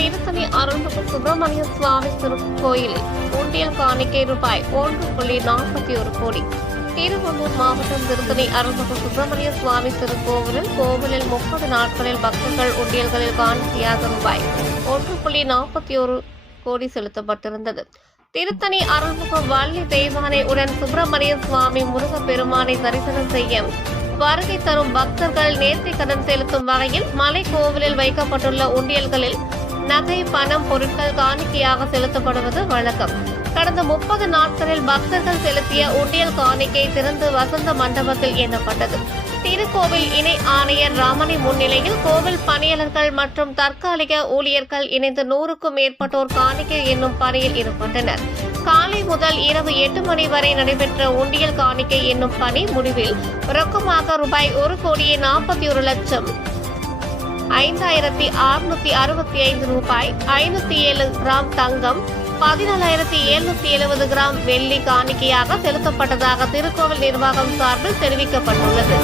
திருத்தணி அருள்மிகு சுப்பிரமணிய சுவாமி திருக்கோயிலில் உண்டியல் காணிக்கை ரூபாய் ஒன்று புள்ளி நாற்பத்தி ஒரு கோடி திருவள்ளூர் மாவட்டம் திருத்தணி அருள்மிகு சுப்பிரமணிய சுவாமி திருக்கோவிலில் கோவிலில் முப்பது நாட்களில் பக்தர்கள் உண்டியல்களில் காணிக்கையாக ரூபாய் ஒன்று புள்ளி நாற்பத்தி ஒரு கோடி செலுத்தப்பட்டிருந்தது திருத்தணி அருள்மிகு வள்ளி தெய்வானை உடன் சுப்பிரமணிய சுவாமி முருகப்பெருமானை தரிசனம் செய்ய வருகை தரும் பக்தர்கள் நேர்த்தி கடன் செலுத்தும் வகையில் மலை கோவிலில் வைக்கப்பட்டுள்ள உண்டியல்களில் நகை பணம் பொருட்கள் காணிக்கையாக செலுத்தப்படுவது வழக்கம். கடந்த முப்பது நாட்களில் பக்தர்கள் செலுத்திய உண்டியல் காணிக்கை திறந்து வசந்த மண்டபத்தில் எண்ணப்பட்டது. திருக்கோவில் இணை ஆணையர் ராமணி முன்னிலையில் கோவில் பணியாளர்கள் மற்றும் தற்காலிக ஊழியர்கள் இணைந்து நூறுக்கும் மேற்பட்டோர் காணிக்கை என்னும் பணியில் ஈடுபட்டனர். காலை முதல் இரவு எட்டு மணி வரை நடைபெற்ற உண்டியல் காணிக்கை என்னும் பணி முடிவில் ரொக்கமாக ரூபாய் ஒரு கோடியே நாற்பத்தி ஒரு லட்சம் ஐந்தாயிரத்தி அறுநூத்தி அறுபத்தி ஐந்து ரூபாய் ஐநூத்தி ஏழு கிராம் தங்கம் பதினாலாயிரத்தி எழுநூத்தி எழுபது கிராம் வெள்ளி காணிக்கையாக செலுத்தப்பட்டதாக திருக்கோவில் நிர்வாகம் சார்பில் தெரிவிக்கப்பட்டுள்ளது.